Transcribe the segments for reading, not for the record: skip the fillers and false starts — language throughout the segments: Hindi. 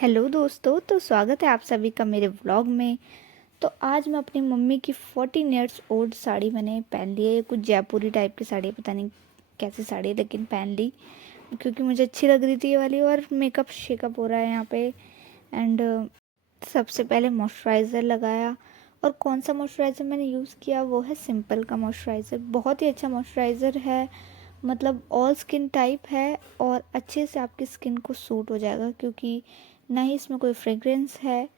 हेलो दोस्तों, तो स्वागत है आप सभी का मेरे व्लॉग में। तो आज मैं अपनी मम्मी की 14 इयर्स ओल्ड साड़ी मैंने पहन ली है। ये कुछ जयपुरी टाइप की साड़ी है, पता नहीं कैसी साड़ी है, लेकिन पहन ली क्योंकि मुझे अच्छी लग रही थी ये वाली। और मेकअप शेकअप हो रहा है यहाँ पे। एंड सबसे पहले मॉइस्चराइज़र लगाया। और कौन सा मॉइस्चराइज़र मैंने यूज़ किया वो है सिंपल का मॉइस्चराइज़र। बहुत ही अच्छा मॉइस्चराइज़र है, मतलब ऑल स्किन टाइप है और अच्छे से आपकी स्किन को सूट हो जाएगा, क्योंकि ना ही इसमें कोई फ्रेग्रेंस है।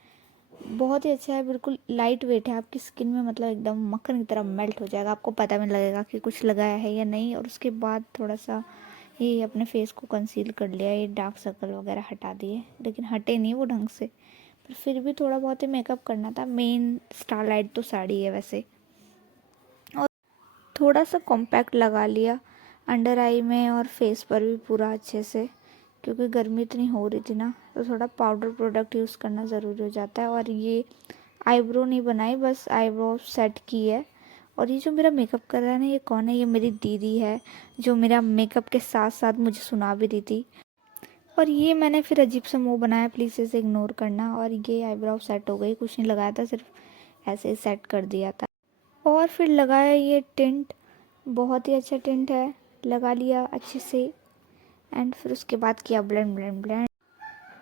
बहुत ही अच्छा है, बिल्कुल लाइट वेट है, आपकी स्किन में मतलब एकदम मक्खन की तरह मेल्ट हो जाएगा, आपको पता भी नहीं लगेगा कि कुछ लगाया है या नहीं। और उसके बाद थोड़ा सा ये अपने फेस को कंसील कर लिया, ये डार्क सर्कल वगैरह हटा दिए, लेकिन हटे नहीं वो ढंग से, पर फिर भी थोड़ा बहुत ही मेकअप करना था। मेन स्टारलाइट तो साड़ी है वैसे। और थोड़ा सा कॉम्पैक्ट लगा लिया अंडर आई में और फेस पर भी पूरा अच्छे से, क्योंकि गर्मी इतनी हो रही थी ना, तो थोड़ा पाउडर प्रोडक्ट यूज़ करना ज़रूरी हो जाता है। और ये आईब्रो नहीं बनाई, बस आईब्रो सेट की है। और ये जो मेरा मेकअप कर रहा है ना, ये कौन है? ये मेरी दीदी है, जो मेरा मेकअप के साथ साथ मुझे सुना भी रही थी। और ये मैंने फिर अजीब सा मुंह बनाया, प्लीज़ इसे इग्नोर करना। और ये आईब्रो सेट हो गई, कुछ नहीं लगाया था, सिर्फ ऐसे ही सेट कर दिया था। और फिर लगाया ये टिंट, बहुत ही अच्छा टिंट है, लगा लिया अच्छे से। एंड फिर उसके बाद किया ब्लेंड ब्लेंड ब्लेंड।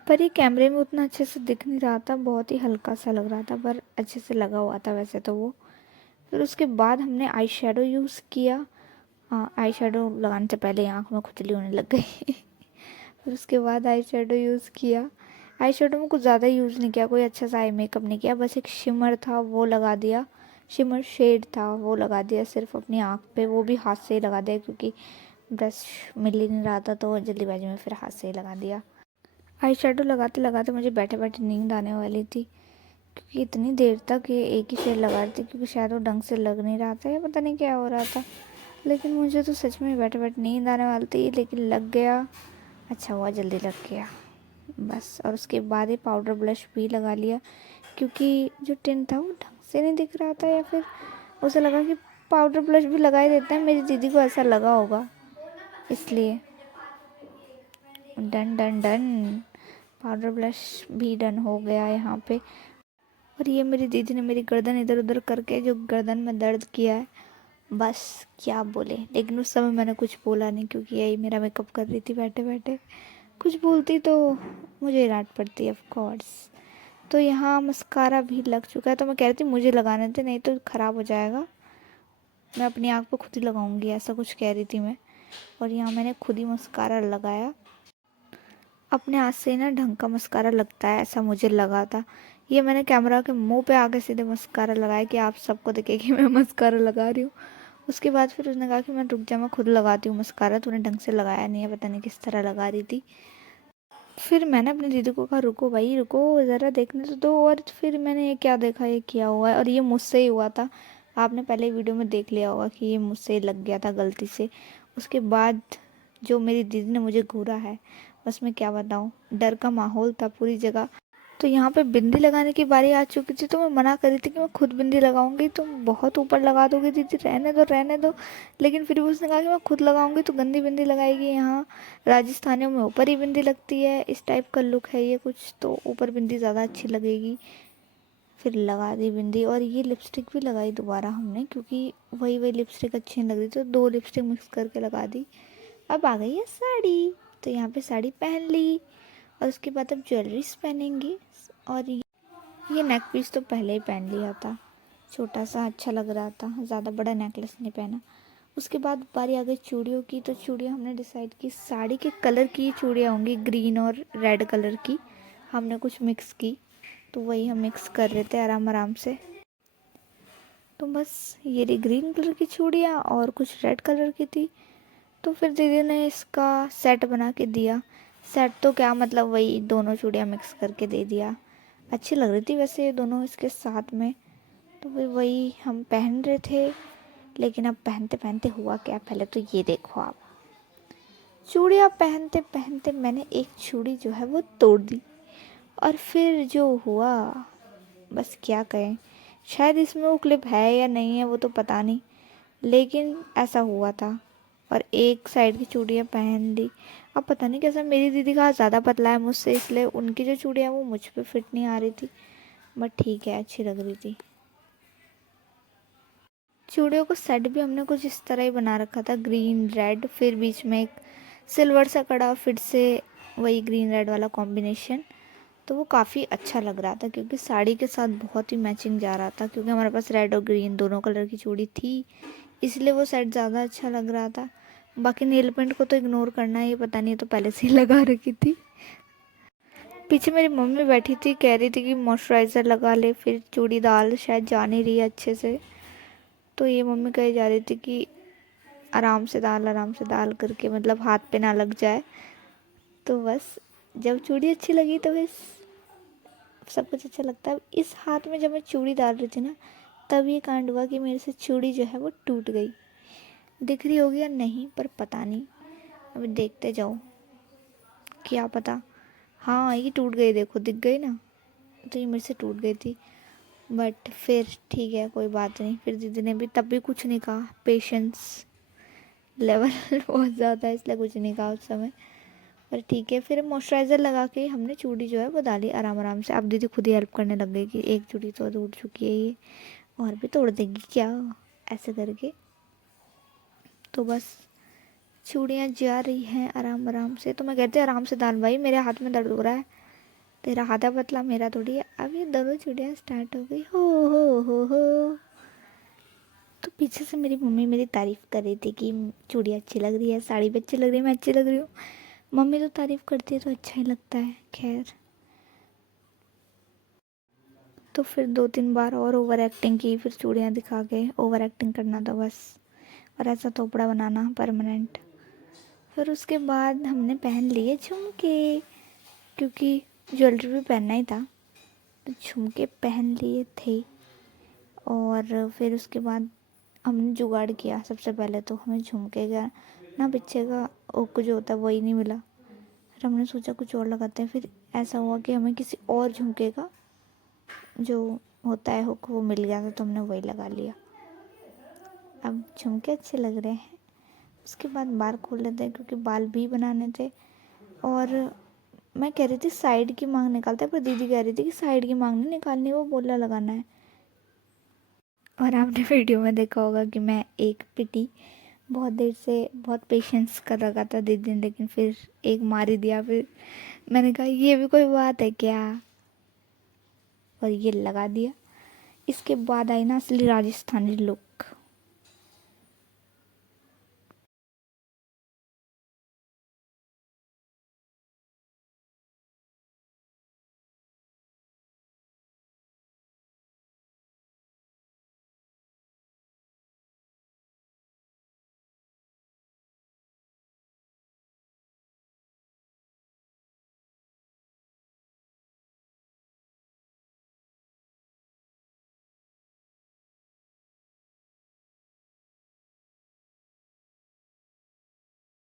पर ये कैमरे में उतना अच्छे से दिख नहीं रहा था, बहुत ही हल्का सा लग रहा था, पर अच्छे से लगा हुआ था वैसे तो वो। फिर उसके बाद हमने आई शेडो यूज़ किया। हाँ, आई शेडो लगाने से पहले आँख में खुजली होने लग गई। फिर उसके बाद आई शेडो यूज़ किया। आई शेडो में कुछ ज़्यादा यूज़ नहीं किया, कोई अच्छा सा आई मेकअप नहीं किया, बस एक शिमर था वो लगा दिया, शिमर शेड था वो लगा दिया सिर्फ अपनी आँख पे। वो भी हाथ से ही लगा दिया, क्योंकि ब्रश मिल ही नहीं रहा था, तो जल्दीबाजी में फिर हाथ से ही लगा दिया। आई शेडो लगाते लगाते मुझे बैठे बैठे नींद आने वाली थी, क्योंकि इतनी देर तक ये एक ही शेड लगा रही थी, क्योंकि शायद वो ढंग से लग नहीं रहा था या पता नहीं क्या हो रहा था। लेकिन मुझे तो सच में बैठे बैठे नींद आने वाली थी, लेकिन लग गया। अच्छा हुआ जल्दी लग गया बस। और उसके बाद ये पाउडर ब्लश भी लगा लिया, क्योंकि जो टिन था वो ढंग से नहीं दिख रहा था, या फिर उसे लगा कि पाउडर ब्लश भी लगा ही देते हैं, मेरी दीदी को ऐसा लगा होगा इसलिए। Done done done, powder blush भी डन हो गया यहाँ पे। और ये मेरी दीदी ने मेरी गर्दन इधर उधर करके जो गर्दन में दर्द किया है, बस क्या बोले। लेकिन उस समय मैंने कुछ बोला नहीं, क्योंकि यही मेरा मेकअप कर रही थी बैठे बैठे। कुछ बोलती तो मुझे डांट पड़ती है ऑफ कोर्स। तो यहाँ मस्कारा भी लग चुका है, तो मैं कह रही थी मुझे लगाने थे, नहीं तो ख़राब हो जाएगा, मैं अपनी आँख पे खुद ही लगाऊंगी, ऐसा कुछ कह रही थी मैं। और यहाँ मैंने खुद ही मस्कारा लगाया। अपने हाथ से ना ढंग का मस्कारा लगता है, ऐसा मुझे लगा था। ये मैंने कैमरा के मुंह पे आके सीधे मस्कारा लगाया कि आप सबको दिखे कि मैं मस्कारा लगा रही हूँ। उसके बाद फिर उसने कहा कि मैं रुक जा, मैं खुद लगाती हूँ मस्कारा, तूने ढंग से लगाया नहीं है, पता नहीं किस तरह लगा रही थी। फिर मैंने अपनी दीदी को कहा रुको भाई रुको, ज़रा देखने तो दो। और फिर मैंने ये क्या देखा, ये किया हुआ है, और ये मुझसे ही हुआ था। आपने पहले वीडियो में देख लिया होगा कि ये मुझसे लग गया था गलती से। उसके बाद जो मेरी दीदी ने मुझे घूरा है, बस मैं क्या बताऊँ, डर का माहौल था पूरी जगह। तो यहाँ पे बिंदी लगाने की बारी आ चुकी थी, तो मैं मना कर रही थी कि मैं खुद बिंदी लगाऊंगी, तुम बहुत ऊपर लगा दोगे दीदी, रहने दो रहने दो। लेकिन फिर भी उसने कहा कि मैं खुद लगाऊंगी तो गंदी बिंदी लगाएगी। यहाँ राजस्थानियों में ऊपर ही बिंदी लगती है, इस टाइप का लुक है ये कुछ, तो ऊपर बिंदी ज़्यादा अच्छी लगेगी। फिर लगा दी बिंदी, और ये लिपस्टिक भी लगाई दोबारा हमने, क्योंकि वही वही लिपस्टिक अच्छी नहीं लग रही, तो दो लिपस्टिक मिक्स करके लगा दी। अब आ गई है साड़ी, तो यहाँ पे साड़ी पहन ली। और उसके बाद अब ज्वेलरीज पहनेंगी। और ये नेक पीस तो पहले ही पहन लिया था, छोटा सा अच्छा लग रहा था, ज़्यादा बड़ा नेकलेस नहीं पहना। उसके बाद बारी आ गई चूड़ियों की, तो चूड़ियाँ हमने डिसाइड की साड़ी के कलर की चूड़ियाँ होंगी, ग्रीन और रेड कलर की। हमने कुछ मिक्स की, तो वही हम मिक्स कर रहे थे आराम आराम से। तो बस ये रही ग्रीन कलर की चूड़ियाँ, और कुछ रेड कलर की थी। तो फिर दीदी ने इसका सेट बना के दिया। सेट तो क्या, मतलब वही दोनों चूड़ियाँ मिक्स करके दे दिया। अच्छी लग रही थी वैसे ये दोनों इसके साथ में, तो फिर वही हम पहन रहे थे। लेकिन अब पहनते पहनते हुआ क्या, पहले तो ये देखो आप। चूड़ियाँ पहनते पहनते मैंने एक चूड़ी जो है वो तोड़ दी। और फिर जो हुआ, बस क्या कहें। शायद इसमें वो क्लिप है या नहीं है वो तो पता नहीं, लेकिन ऐसा हुआ था। और एक साइड की चूड़ियाँ पहन ली, अब पता नहीं कैसा, मेरी दीदी का हाथ ज़्यादा पतला है मुझसे, इसलिए उनकी जो चूड़ियाँ वो मुझ पे फिट नहीं आ रही थी, बट ठीक है, अच्छी लग रही थी। चूड़ियों को सेट भी हमने कुछ इस तरह ही बना रखा था, ग्रीन रेड, फिर बीच में एक सिल्वर सा कड़ा, फिर से वही ग्रीन रेड वाला कॉम्बिनेशन। तो वो काफ़ी अच्छा लग रहा था क्योंकि साड़ी के साथ बहुत ही मैचिंग जा रहा था, क्योंकि हमारे पास रेड और ग्रीन दोनों कलर की चूड़ी थी, इसलिए वो सेट ज़्यादा अच्छा लग रहा था। बाकी नेल पेंट को तो इग्नोर करना है, ये पता नहीं, तो पहले से ही लगा रखी थी। पीछे मेरी मम्मी बैठी थी, कह रही थी कि मॉइस्चराइज़र लगा ले, फिर चूड़ी दाल शायद जा नहीं रही है अच्छे से, तो ये मम्मी कही जा रही थी कि आराम से डाल करके, मतलब हाथ पे ना लग जाए। तो बस जब चूड़ी अच्छी लगी तो बस सब कुछ अच्छा लगता है। इस हाथ में जब मैं चूड़ी डाल रही थी ना, तब ये कांड हुआ कि मेरे से चूड़ी जो है वो टूट गई। दिख रही होगी या नहीं पर पता नहीं, अभी देखते जाओ, क्या पता। हाँ ये टूट गई, देखो दिख गई ना, तो ये मेरे से टूट गई थी। बट फिर ठीक है, कोई बात नहीं, फिर दीदी ने भी तब भी कुछ नहीं कहा, पेशेंस लेवल बहुत ज़्यादा है इसलिए कुछ नहीं कहा उस समय। पर ठीक है, फिर मॉइस्चराइज़र लगा के हमने चूड़ी जो है वो डाली आराम आराम से। अब दीदी खुद ही हेल्प करने लग गई कि एक चूड़ी तो टूट चुकी है, ये और भी तोड़ देगी क्या, ऐसे करके। तो बस चूड़ियाँ जा रही हैं आराम आराम से। तो मैं कहती आराम से डाल भाई, मेरे हाथ में दर्द हो रहा है, तेरा हाथ है पतला, मेरा थोड़ी है। अब ये दोनों चूड़ियाँ स्टार्ट हो गई, हो। तो पीछे से मेरी मम्मी मेरी तारीफ़ कर रही थी कि चूड़ी अच्छी लग रही है, साड़ी भी अच्छी लग रही है, मैं अच्छी लग रही हूँ। मम्मी तो तारीफ़ करती है तो अच्छा ही लगता है, खैर। तो फिर 2-3 बार और ओवर एक्टिंग की, फिर चूड़ियाँ दिखा के ओवर एक्टिंग करना था बस, और ऐसा थोपड़ा बनाना परमानेंट। फिर उसके बाद हमने पहन लिए झुमके, क्योंकि ज्वेलरी भी पहनना ही था, तो झुमके पहन लिए थे। और फिर उसके बाद हमने जुगाड़ किया, सबसे पहले तो हमें झुमके का ना पीछे का हुक जो होता है वही नहीं मिला, फिर हमने सोचा कुछ और लगाते हैं। फिर ऐसा हुआ कि हमें किसी और झुमके का जो होता है हुक वो मिल गया था, तो हमने वही लगा लिया। अब झुमके अच्छे लग रहे हैं। उसके बाद बाल खोल लेते हैं क्योंकि बाल भी बनाने थे। और मैं कह रही थी साइड की मांग निकालते हैं, पर दीदी कह रही थी कि साइड की मांग नहीं निकालनी, वो बोला लगाना है। और आपने वीडियो में देखा होगा कि मैं एक पिटी बहुत देर से बहुत पेशेंस कर रखा था दीदी ने, लेकिन फिर एक मार ही दिया। फिर मैंने कहा ये भी कोई बात है क्या, और ये लगा दिया। इसके बाद आई ना असली राजस्थानी लुक,